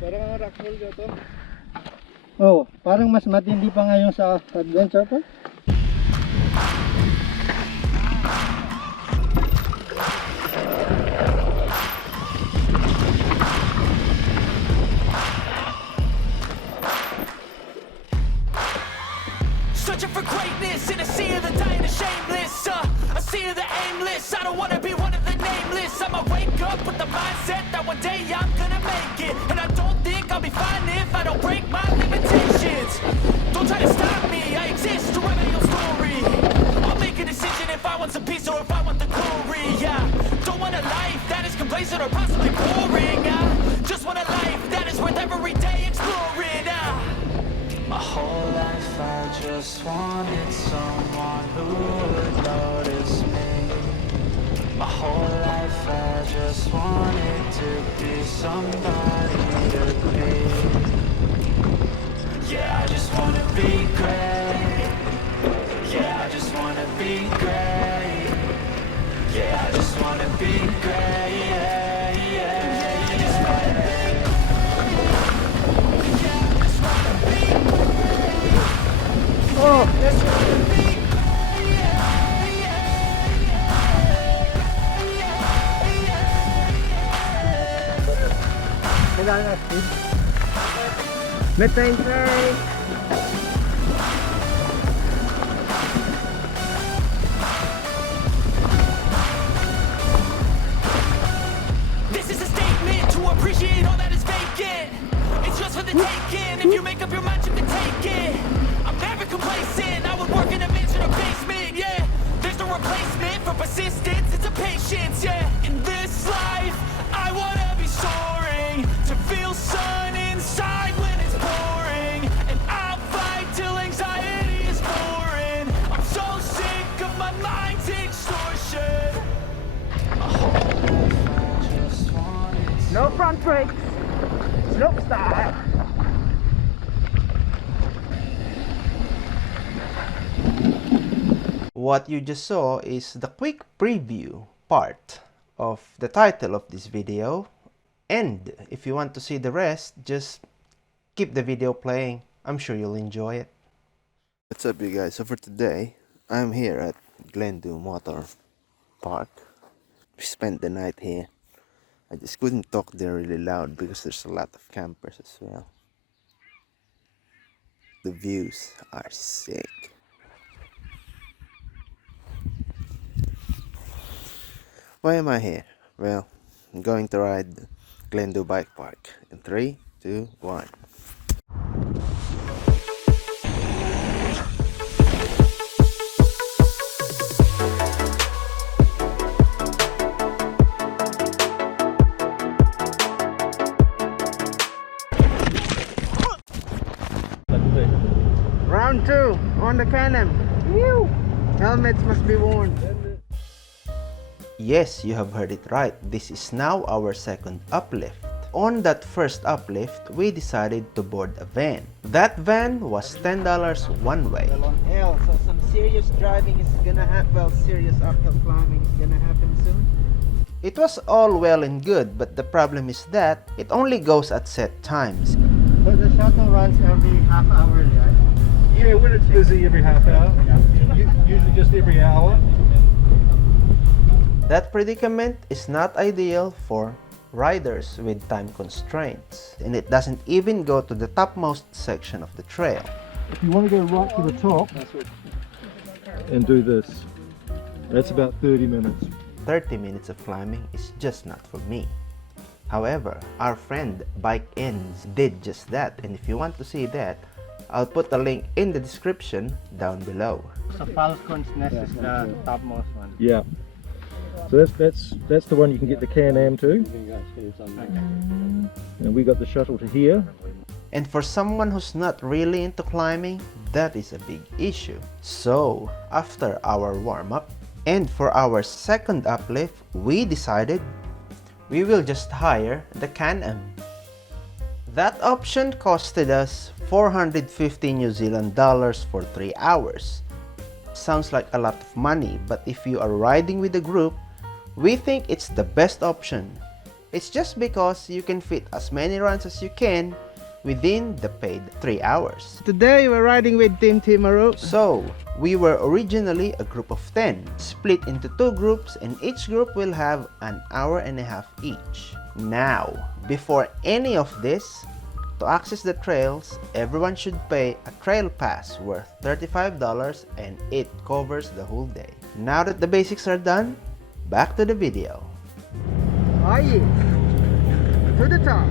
Parang rockfall dito. Oh, parang mas matindi pa ngayon sa adventure park. Searching for greatness in a sea of the dying and shameless, a sea of the aimless. I don't wanna be one of the nameless. I'ma wake up with the mindset that one day I'm gonna make it, and I don't think I'll be fine if I don't break my limitations. Don't try to stop me, I exist to write my own story. I'll make a decision if I want some peace or if I want the glory. Yeah, don't want a life that is complacent or possibly boring. I just want a life that is worth every day exploring. My whole life I just wanted someone who would notice me. My whole life I just wanted to be somebody to be. Yeah, I just wanna be great. Yeah, I just wanna be great. Yeah, I just wanna be great. Yeah, yeah, I just wanna be great. Yeah, I just wanna be great. Oh, Just wanna be great. Methane train. This is a statement to appreciate all that is vacant. It's just for the taking. If you make up your mind, you can take it. I'm never complacent. I would work in a mansion or basement. Yeah, there's no replacement for persistence. It's a patience. Yeah, in this life, I wanna be soaring to feel sun inside when it's pouring, and I'll fight till anxiety is foreign. I'm so sick of my mind's extortion. My whole life I just wanted No front brakes. Slope start. What you just saw is the quick preview part of the title of this video, and if you want to see the rest, just keep the video playing. I'm sure you'll enjoy it. What's up, you guys? So for today, I'm here at Glendhu Motor Park. We spent the night here. I just couldn't talk there really loud because there's a lot of campers as well. The views are sick. Why am I here? Well, I'm going to ride Glendhu Bike Park in 3, 2, 1. Round 2 on the cannon. Whew. Helmets must be worn. Yes, you have heard it right. This is now our second uplift. On that first uplift, we decided to board a van. That van was $10 one way. Well, on L, so some serious driving is gonna happen. Well, serious uphill climbing is gonna happen soon. It was all well and good, but the problem is that it only goes at set times. So the shuttle runs every half hour, right? Yeah, when it's busy every half hour, usually just every hour. That predicament is not ideal for riders with time constraints, and it doesn't even go to the topmost section of the trail. If you want to go right to the top and do this, that's about 30 minutes. 30 minutes of climbing is just not for me. However, our friend Bike Ends did just that, and if you want to see that, I'll put a link in the description down below. So Falcon's Nest is the topmost one. Yeah. So that's the one you can get the Can-Am to. And we got the shuttle to here. And for someone who's not really into climbing, that is a big issue. So, after our warm-up, and for our second uplift, we decided we will just hire the Can-Am. That option costed us 450 New Zealand dollars for 3 hours. Sounds like a lot of money, but if you are riding with a group, we think it's the best option. It's just because you can fit as many runs as you can within the paid 3 hours. Today we're riding with Team Timaru. So, we were originally a group of 10, split into 2 groups, and each group will have an hour and a half each. Now, before any of this, to access the trails, everyone should pay a trail pass worth $35 and it covers the whole day. Now that the basics are done, back to the video. Aye, to the top.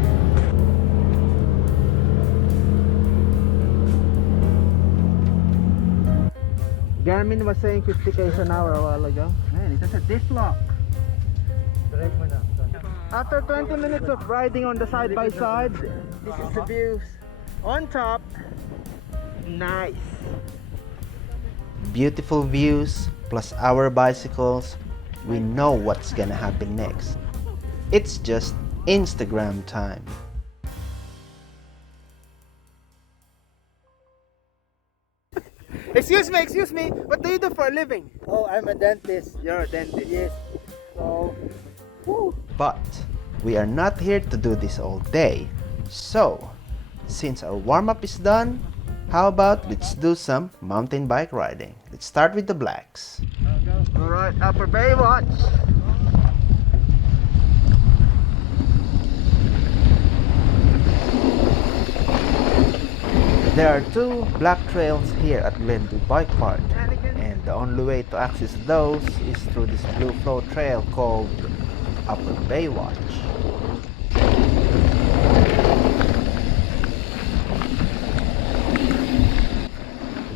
Garmin was saying 50 km an hour a while ago. Man, it has a diff lock. After 20 minutes of riding on the side by side, this is the views on top. Nice. Beautiful views plus our bicycles, we know what's gonna happen next. It's just Instagram time. Excuse me, what do you do for a living? Oh, I'm a dentist. You're a dentist? Yes. So, But we are not here to do this all day. So, since our warm-up is done, how about let's do some mountain bike riding. Let's start with the blacks. alright, upper Baywatch. There are 2 black trails here at Glendhu Bike Park, and the only way to access those is through this blue flow trail called Upper Baywatch.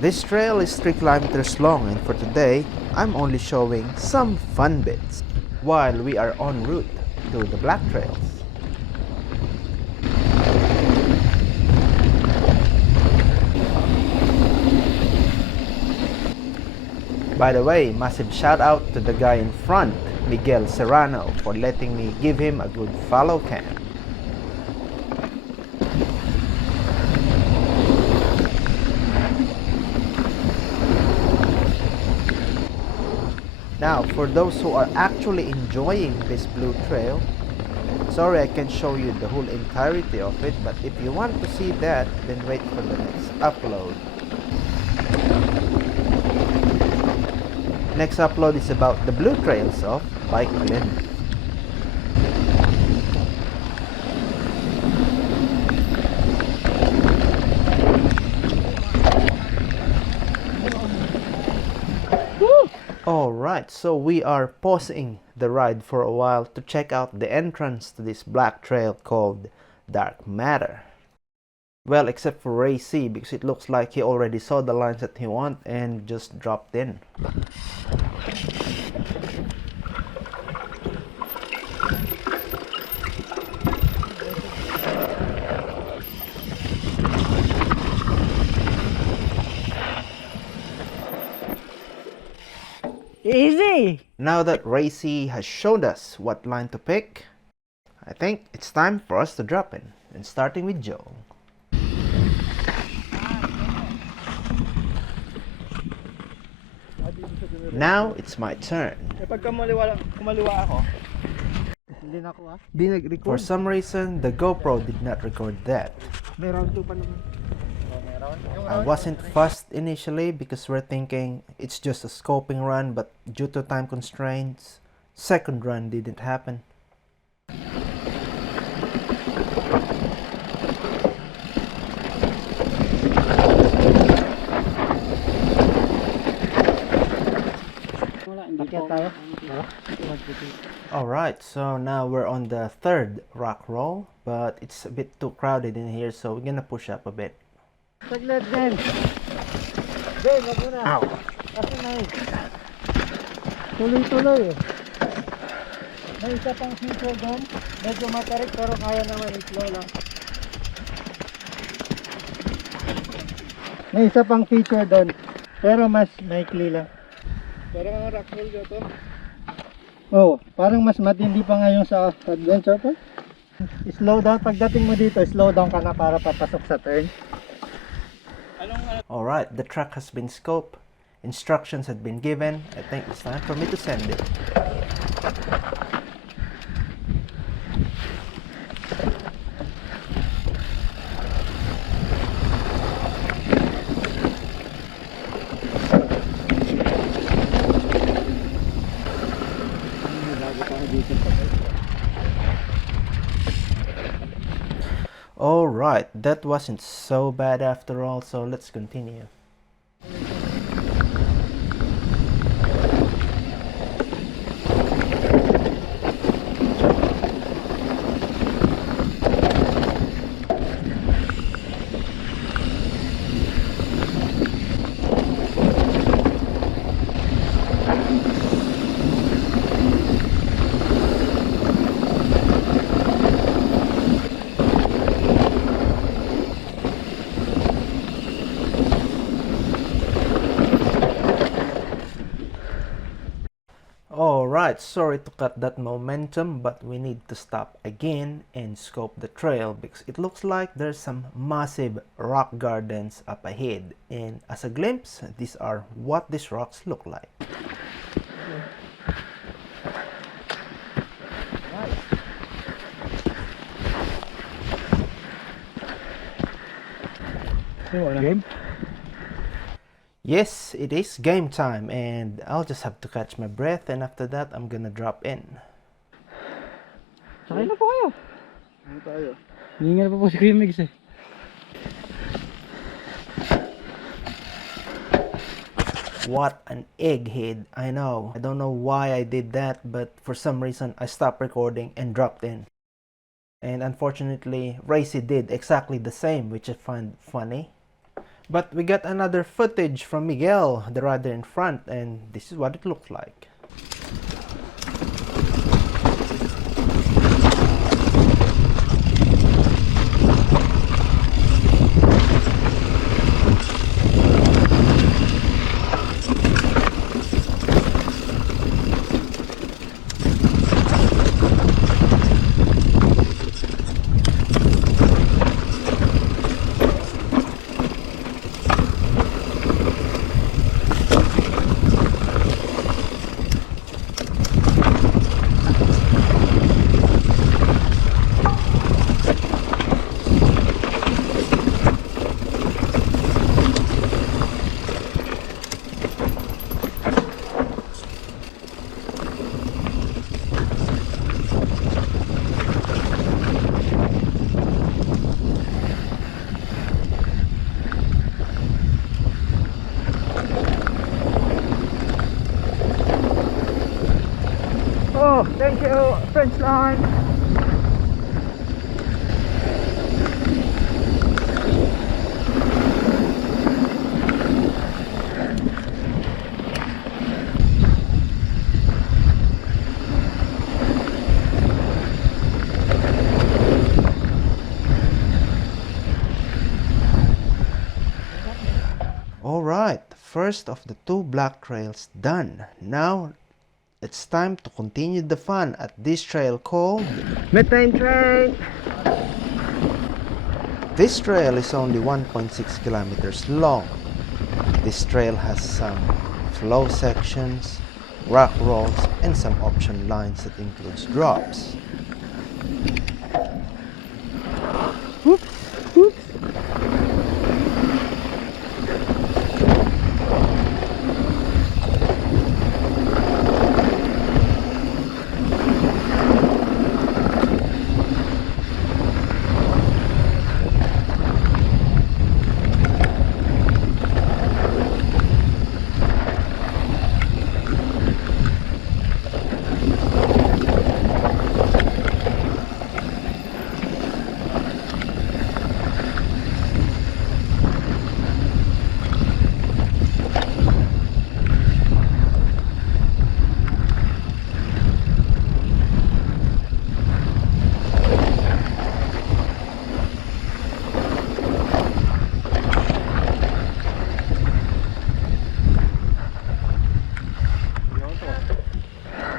This trail is 3 kilometers long, and for today, I'm only showing some fun bits while we are en route to the black trails. By the way, massive shout out to the guy in front, Miguel Serrano, for letting me give him a good follow cam. Now, for those who are actually enjoying this blue trail, sorry I can't show you the whole entirety of it, but if you want to see that, then wait for the next upload. Next upload is about the blue trails of Bike Glendhu. Alright, so we are pausing the ride for a while to check out the entrance to this black trail called Dark Matter. Well, except for Ray C, because it looks like he already saw the lines that he wanted and just dropped in. Easy. Now that Ray C has showed us what line to pick, I think it's time for us to drop in, and starting with Joe. Now it's my turn. For some reason, the GoPro did not record that. I wasn't fussed initially because we're thinking it's just a scoping run, but due to time constraints, second run didn't happen. Alright, so now we're on the 3rd rock roll, but it's a bit too crowded in here, so we're gonna push up a bit. Ow! Tuloy-tuloy. May isa pang feature doon. Medyo matarik pero kaya naman i-slow lang. May isa pang feature doon. Pero mas maikli lang. Parang ang rock roll dito. Oh, parang mas matindi pa ngayon sa adventure park. Slow down. Pagdating mo dito, slow down ka na para papasok sa turn. Alright, the track has been scoped. Instructions had been given. I think it's time for me to send it. Alright, that wasn't so bad after all, so let's continue. Alright, sorry to cut that momentum, but we need to stop again and scope the trail because it looks like there's some massive rock gardens up ahead, and as a glimpse, these are what these rocks look like. Game? Yes, it is game time, and I'll just have to catch my breath, and after that, I'm gonna drop in. Sakay na po kayo. Ano tayo? Hihinga na po si Kuya Migs eh. What an egghead, I know. I don't know why I did that, but for some reason, I stopped recording and dropped in. And unfortunately, Racy did exactly the same, which I find funny. But we got another footage from Miguel, the rider in front, and this is what it looked like. Oh, thank you, French line. Alright, first of the two black trails done. Now, it's time to continue the fun at this trail called Methane Train. This trail is only 1.6 kilometers long. This trail has some flow sections, rock rolls, and some option lines that includes drops. Whoops, whoops.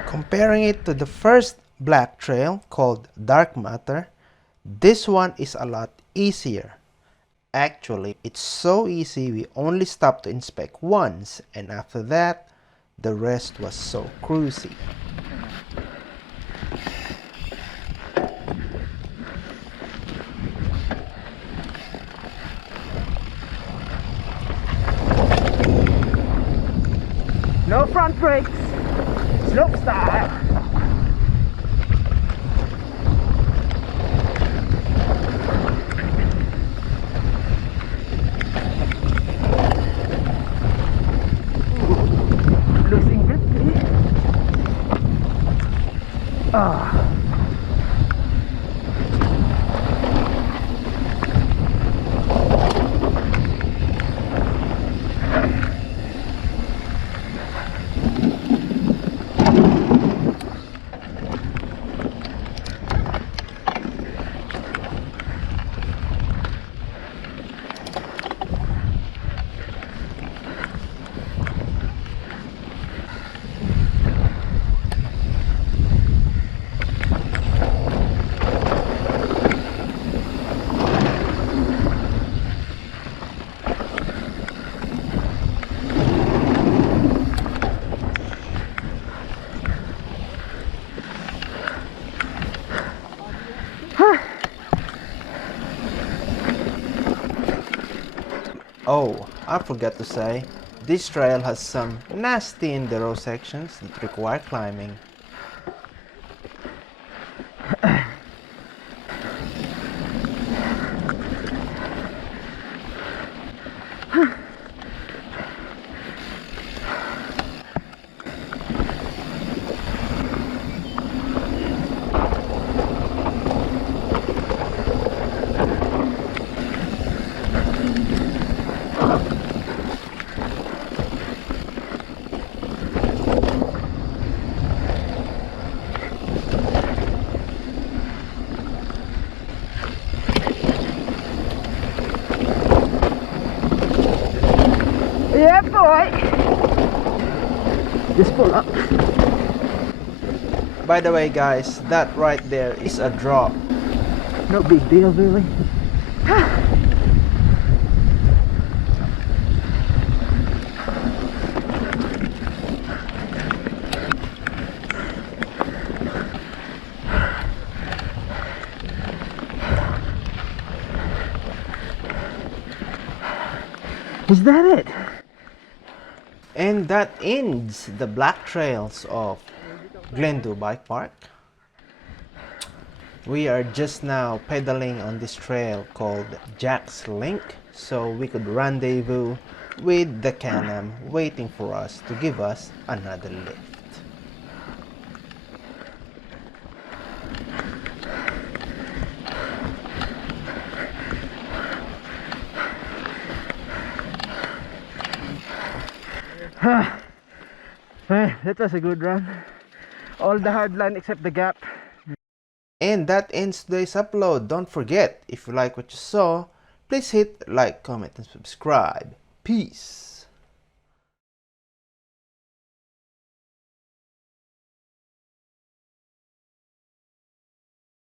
Comparing it to the first black trail called Dark Matter, this one is a lot easier. Actually, it's so easy we only stopped to inspect once, and after that, the rest was so cruisy. No front brakes. Slope style. Oh, I forgot to say, this trail has some nasty enduro sections that require climbing. Yeah, boy. Just pull up. By the way guys, that right there is a drop. No big deal, really. Is that it? And that ends the black trails of Glendhu Bike Park. We are just now pedaling on this trail called Jack's Link, so we could rendezvous with the Can-Am waiting for us to give us another lift. That was a good run. All the hard line except the gap. And that ends today's upload. Don't forget, if you like what you saw, please hit like, comment, and subscribe. Peace!